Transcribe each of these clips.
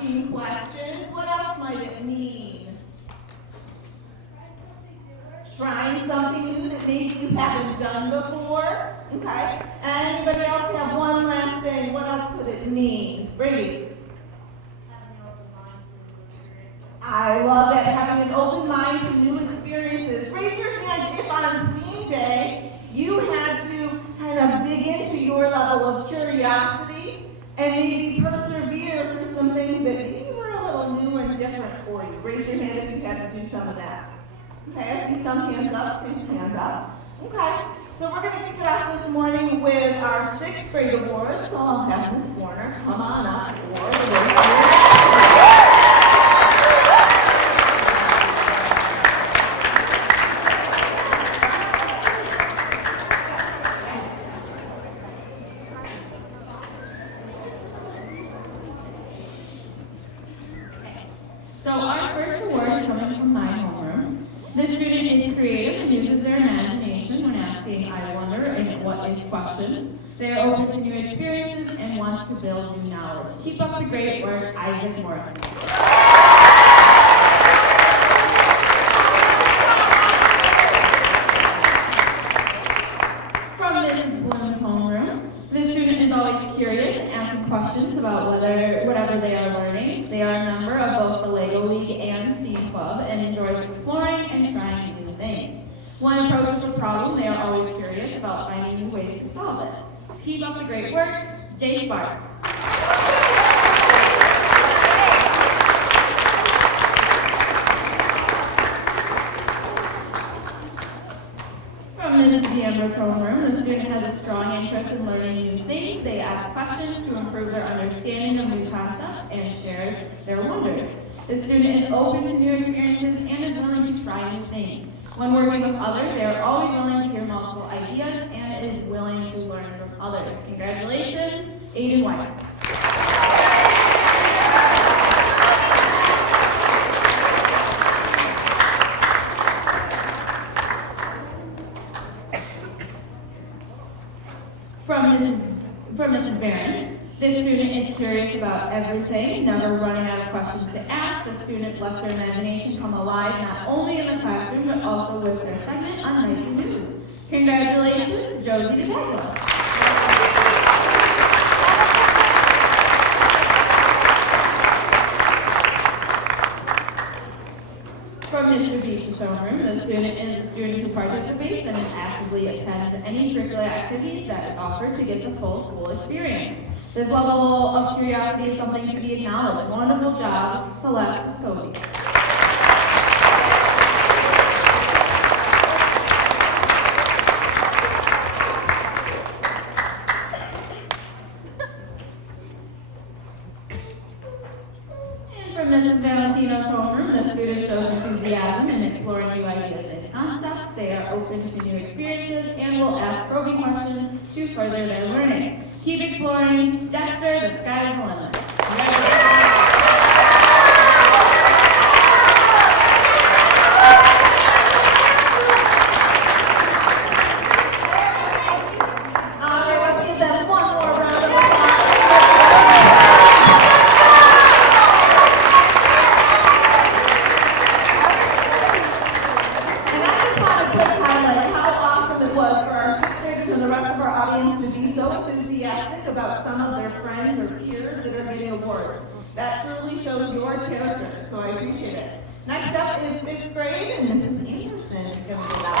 asking questions. What else might it mean? Trying something new that maybe you haven't done before. Okay. Anybody else have one last thing? What else could it mean? Brady. I love that, having an open mind to new experiences. Raise your hand if on STEAM Day you had to kind of dig into your level of curiosity and maybe persevere through some things that maybe were a little new and different for you. Raise your hand if you had to do some of that. Okay, I see some hands up, some hands up. Okay, so we're going to kick it off this morning with our 6th grade award. So I'll have Miss Warner come on up for the So our first award is coming from my homeroom. This student is creative and uses their imagination when asking I wonder and what if questions. They are open to new experiences and wants to build new knowledge. Keep up the great work, Isaac Morris. From Mrs. Bloom's homeroom, this student is always curious and asking questions about whatever they are learning. They are a member of both the Lego League and STEAM Club and enjoys exploring and trying new things. When approached with a problem, they are always curious about finding new ways to solve it. Keep up the great work, Jay Sparks. From Mrs. D'Amber's homeroom, the student has a strong interest in learning new things. They ask questions to improve their understanding of new concepts and shares their wonders. The student is open to new experiences and is willing to try new things. When working with others, they are always willing to hear multiple ideas and is willing to learn from others. Congratulations, Aiden Weiss. From Mrs. Behrens, this student is curious about everything, never running out of questions to ask. The student lets their imagination come alive not only in the classroom, but also with their segment on Nightly News. Congratulations, Josie DeTaglia. From Mr. Beach's homeroom, the student is a student who participates and actively attends any curricular activities that is offered to get the full school experience. This level of curiosity is something to be acknowledged. Wonderful job, Celeste Scobie. Mrs. Valentino's homeroom, the student shows enthusiasm in exploring new ideas and concepts. They are open to new experiences and will ask probing questions to further their learning. Keep exploring. Dexter, the sky is the limit. Congratulations. about some of their friends or peers that are getting awards. That truly shows your character, so I appreciate it. Next up is 6th grade, and Mrs. Anderson is going to give out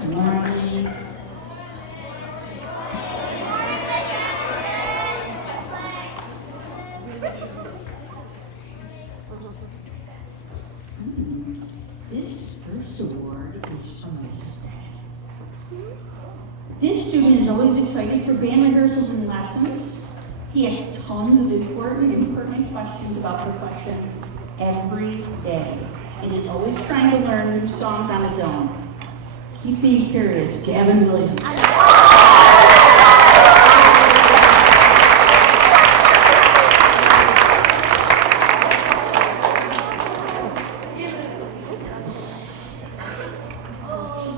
Good morning. This first award is from Miss Pcionek. This student is always excited for band rehearsals and lessons. He has tons of important and pertinent questions about percussion every day, and is always trying to learn new songs on his own. Keep being curious, Gavin Williams.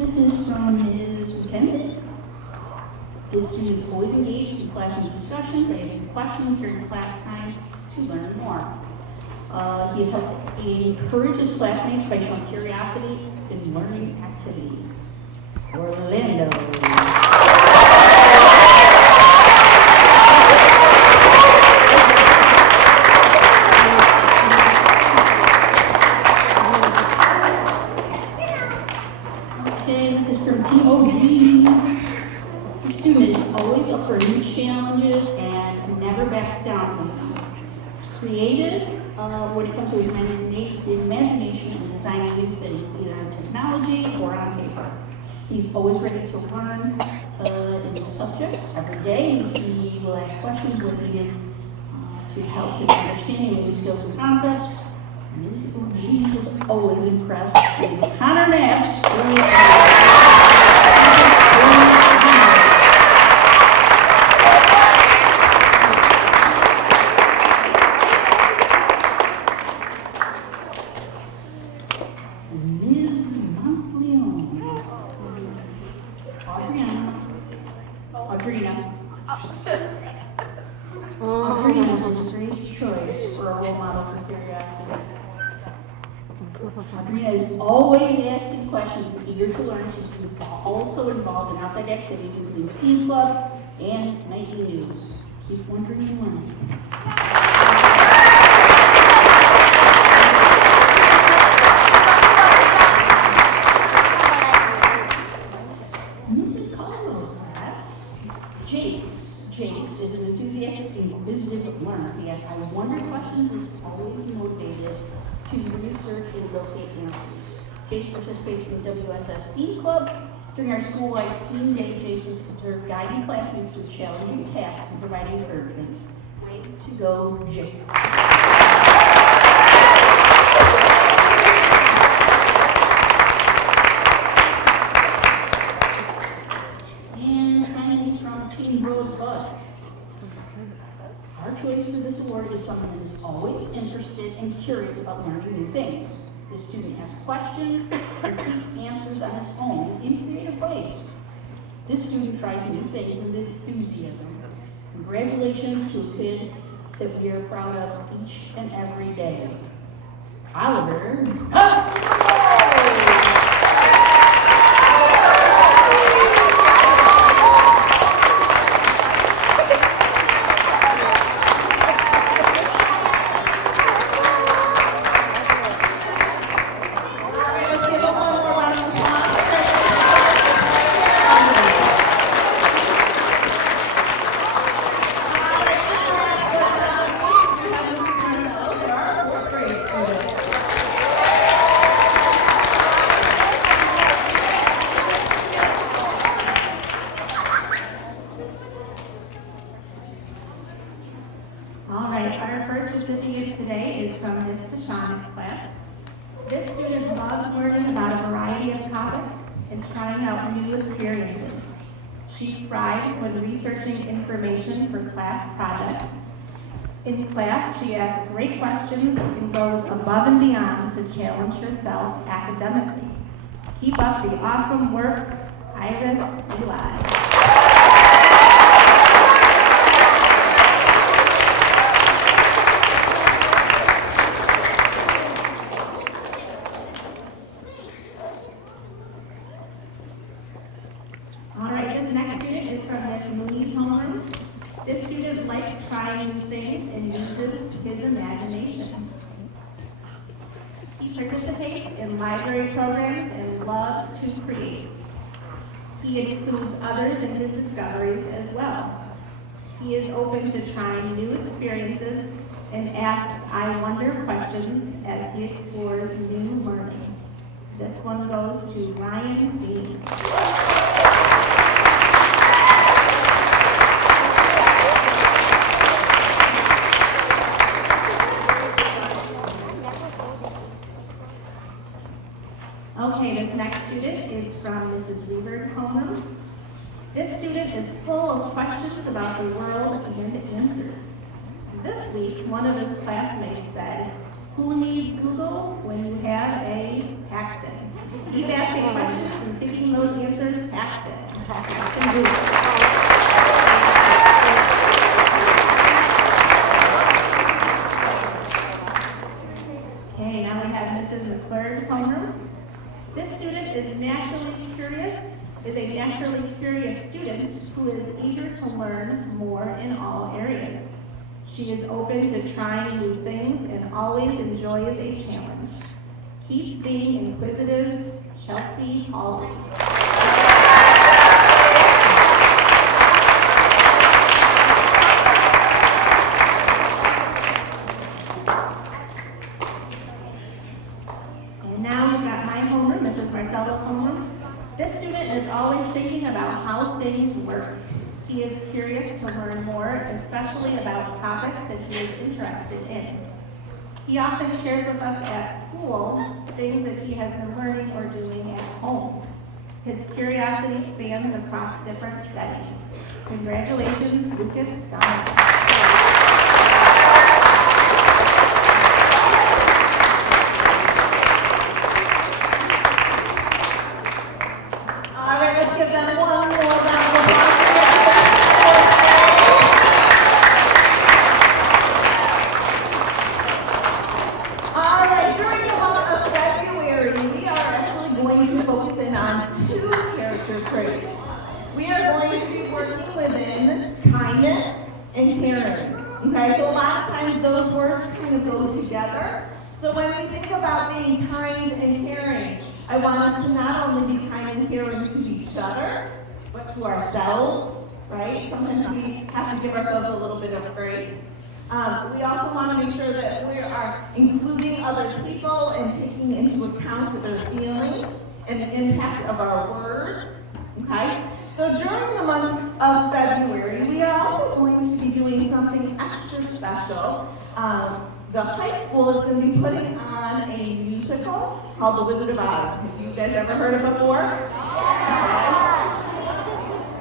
This This is from Ms. McKenzie. This student is always engaged in classroom discussion, raising questions during class time to learn more. He encourages classmates by showing curiosity in learning activities. Orlando. Okay, this is from TOG. The student is always up for new challenges and never backs down from them. He's creative when it comes to his imagination and designing new things, either in technology or on paper. He's always ready to learn new subjects every day. He will ask questions when needed to help his understanding of new skills and concepts. Ms. OG is always impressed with Connor Knapp's Audrina is a great choice for a role model for curiosity. Audrina is always asking questions and eager to learn. She's also involved in outside activities, including STEAM Club and Nightly News. Keep wondering and learning. Mrs. Caldwell's class, Jace is an enthusiastic and inquisitive learner. He asks wonder questions, is always motivated to research and locate answers. Jace participates in the WSS STEAM Club. During our school-wide STEAM Day, Jace was observed guiding classmates through challenging tasks and providing encouragement. Way to go, Jace. Our choice for this award is someone who is always interested and curious about learning new things. This student asks questions and seeks answers on his own in creative ways. This student tries new things with enthusiasm. Congratulations to a kid that we are proud of each and every day. Oliver Huss! Our first recipient today is from Miss Pcionek's class. This student loves learning about a variety of topics and trying out new experiences. She thrives when researching information for class projects. In class, she asks great questions and goes above and beyond to challenge herself academically. Keep up the awesome work, Iris Eli. This student likes trying new things and uses his imagination. He participates in library programs and loves to create. He includes others in his discoveries as well. He is open to trying new experiences and asks I wonder questions as he explores new learning. This one goes to Ryan Seams. Okay, this next student is from Mrs. Weaver's homeroom. This student is full of questions about the world and answers. This week, one of his classmates said, "Who needs Google when you have a Paxton?" Keep asking questions and seeking seeing those answers, text it. Okay, now we have Mrs. McClure's homeroom. This student is a naturally curious student who is eager to learn more in all areas. She is open to trying new things and always enjoys a challenge. Keep being inquisitive, Chelsea Hawley. And now we've got my homeroom, Mrs. Marcelo's homeroom. This student is always thinking about how things work. He is curious to learn more, especially about topics that he is interested in. He often shares with us at school things that he has been learning or doing at home. His curiosity spans across different settings. Congratulations, Lucas Stein. We are going to be working within kindness and caring. Okay, so a lot of times those words kind of go together. So when we think about being kind and caring, I want us to not only be kind and caring to each other, but to ourselves, right? Sometimes we have to give ourselves a little bit of grace. We also want to make sure that we are including other people and taking into account their feelings and the impact of our words. Okay? So during the month of February, we are also going to be doing something extra special. The high school is going to be putting on a musical called The Wizard of Oz. Have you guys ever heard it before? Okay.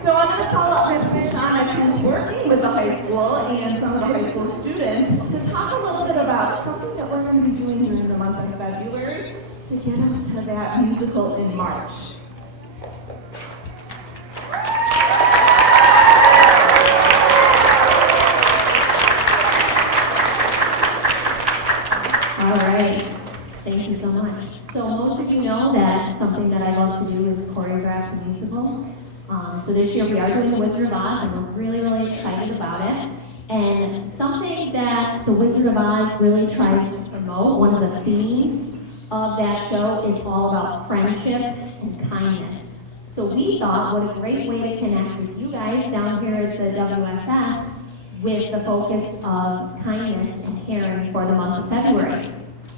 So I'm going to call up Miss Pcionek, who's working with the high school and some of the high school students, to talk a little bit about something that we're going to be doing during the month of February to get us to that musical in March. All right, thank you so much. So most of you know that something that I love to do is choreograph the musicals. So this year we are doing The Wizard of Oz, and we're really, really excited about it. And something that The Wizard of Oz really tries to promote, one of the themes of that show is all about friendship and kindness. So we thought, what a great way to connect with you guys down here at the WSS with the focus of kindness and caring for the month of February.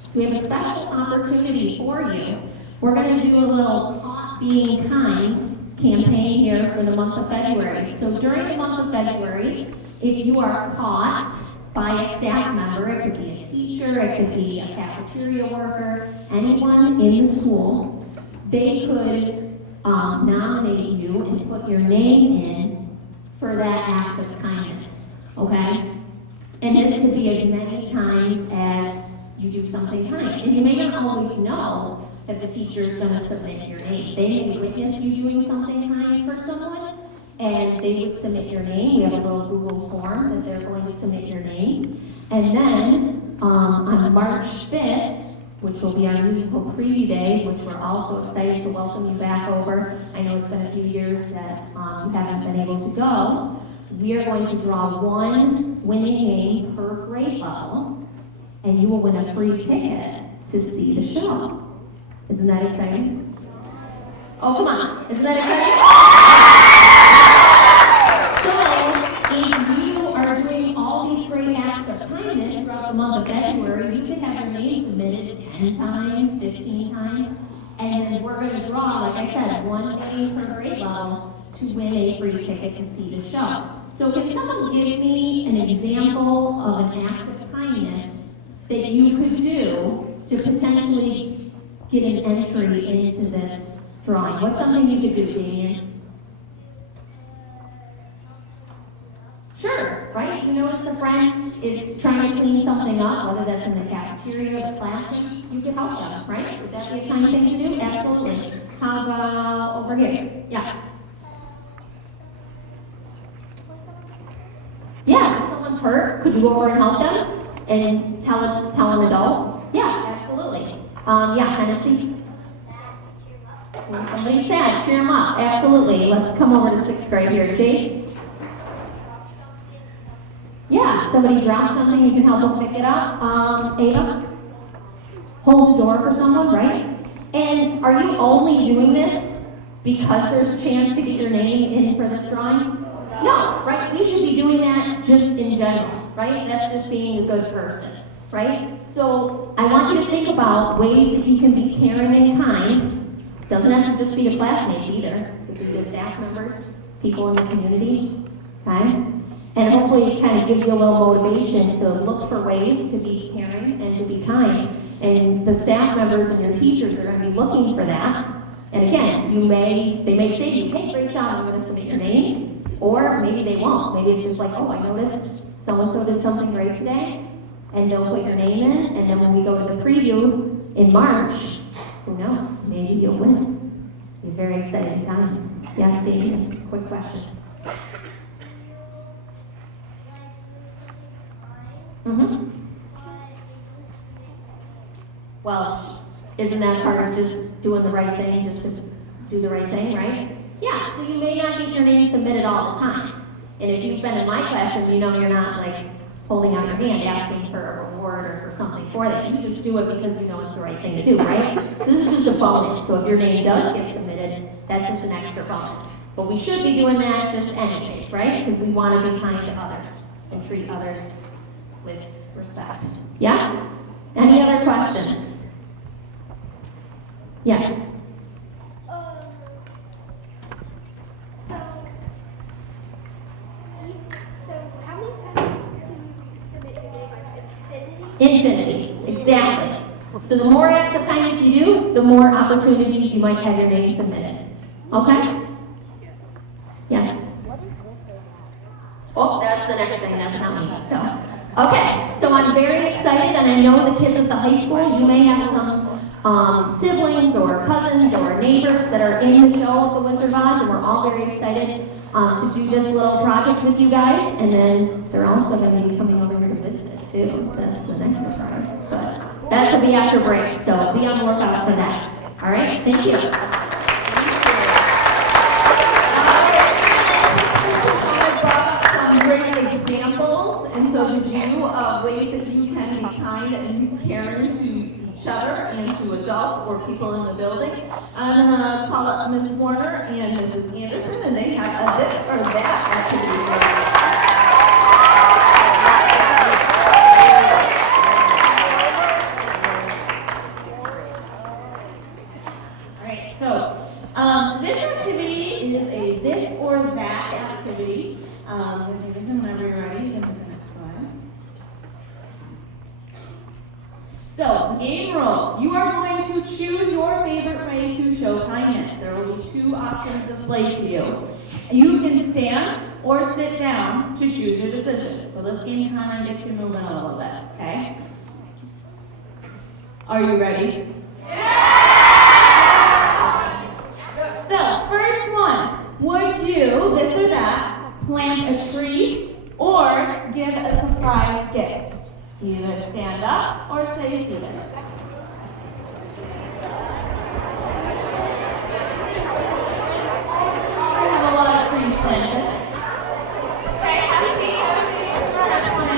So we have a special opportunity for you. We're going to do a little Caught Being Kind campaign here for the month of February. So during the month of February, if you are caught by a staff member, it could be a teacher, it could be a cafeteria worker, anyone in the school, they could nominate you and put your name in for that act of kindness, okay? And this could be as many times as you do something kind. And you may not always know that the teacher is going to submit your name. They may witness you doing something kind for someone, and they would submit your name. We have a little Google form that they're going to submit your name. And then on March 5th, which will be our musical preview day, which we're also excited to welcome you back over. I know it's been a few years that you haven't been able to go. We are going to draw one winning name per grade level, and you will win a free ticket to see the show. Isn't that exciting? Oh, come on. Isn't that exciting? So, if you are doing all these great acts of kindness throughout the month of February, you could have your name submitted 10 times, 15 times, and then we're going to draw, like I said, one name per grade level to win a free ticket to see the show. So can someone give me an example of an act of kindness that you could do to potentially get an entry into this drawing? What's something you could do, Damien? Sure, right? You notice a friend is trying to clean something up, whether that's in the cafeteria or the classroom, you could help them, right? Would that be a kind thing to do? Absolutely. How about over over here. Yeah. Yeah, if someone's hurt, could you go over and help them and tell an adult? Yeah, absolutely. Yeah, Hennessy. When somebody's sad, cheer them up. Absolutely. Let's come over to 6th grade here. Jace? Yeah, somebody drops something, you can help them pick it up. Ava? Hold the door for someone, right? And are you only doing this because there's a chance to get your name in for this drawing? No, right? We should be doing that just in general, right? That's just being a good person, right? So I want you to think about ways that you can be caring and kind. Doesn't have to just be to classmates either. It could be to staff members, people in the community, okay? And hopefully it kind of gives you a little motivation to look for ways to be caring and to be kind. And the staff members and your teachers are going to be looking for that. And again, they may say to you, hey, great job, I'm going to submit your name. Or maybe they won't. Maybe it's just like, oh, I noticed so-and-so did something great today. And they'll put your name in. And then when we go to the preview in March, who knows? Maybe you'll win. It'll be a very exciting time. Yes, Damien, quick question. Mm-hmm. Well, isn't that part of just doing the right thing, just to do the right thing, right? Yeah, so you may not get your name submitted all the time. And if you've been in my classroom, you know you're not like holding out your hand asking for a reward or for something for that. You just do it because you know it's the right thing to do, right? So this is just a bonus. So if your name does get submitted, that's just an extra bonus. But we should be doing that just anyways, right? Because we want to be kind to others and treat others with respect. Yeah? Any other questions? Yes? So how many times can you submit your name? Like infinity? Infinity, exactly. So the more acts of kindness you do, the more opportunities you might have your name submitted. Okay? Yes? Oh, that's the next thing, that's not me. So, okay, so I'm very excited, and I know the kids at the high school, you may have some siblings or cousins or neighbors that are in the show of the Wizard of Oz, and we're all very excited to do this little project with you guys, and then they're also going to be coming over here to visit too. That's the next surprise, but that will be after break, so be on the lookout for that. All right, thank you. Some great examples, and so did you, of ways that you can be kind and caring to each other and to adults or people in the building. I'm going to call up Ms. Warner and Mrs. Anderson, and they have a this or that activity. All right, so this activity is a this or that activity. Ms. Anderson, whenever you're ready, you can put the next slide. So, the game rules. You are going to choose your favorite way to show kindness. There will be two options displayed to you. You can stand or sit down to choose your decision. So this game kind of gets you moving a little bit, okay? Are you ready? So, first one. Would you, this or that, plant a tree or give a surprise gift? Either stand up or stay seated. I have a lot of trees planted. Okay, have a seat, have a seat. First one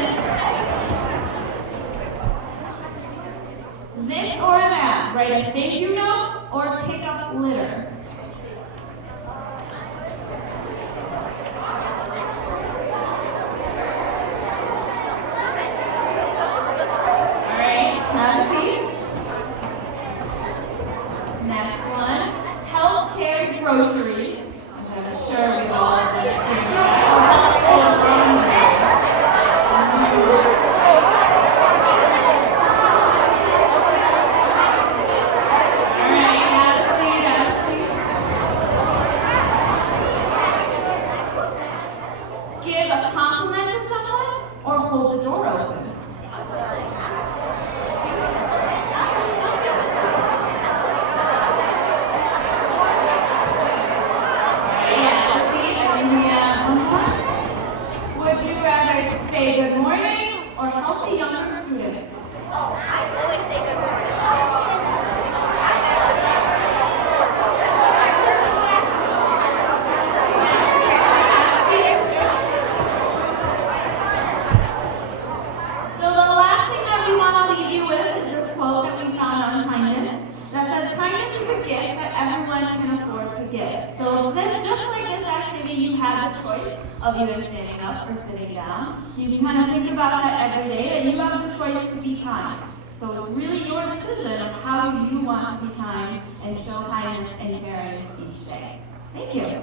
is this or that. Write a thank you note or pick up litter. Have a seat. Next one, help carry groceries. I'm sure we've all experienced that. Or help hold laundry. All right, have a seat, have a seat. Give a compliment to someone or hold the door open. everyone can afford to give. So this, just like this activity, you have the choice of either standing up or sitting down. You can kind of think about that every day, and you have the choice to be kind. So it's really your decision of how you want to be kind and show kindness and caring each day. Thank you.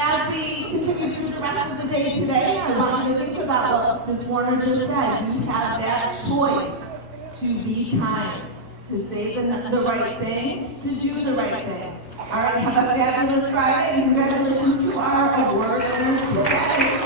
As we continue through the rest of the day today, I want you to think about what Ms. Warner just said. You have that choice to be kind, to say the right thing, to do the right thing. All right, have a fabulous Friday, and congratulations to our award winners today.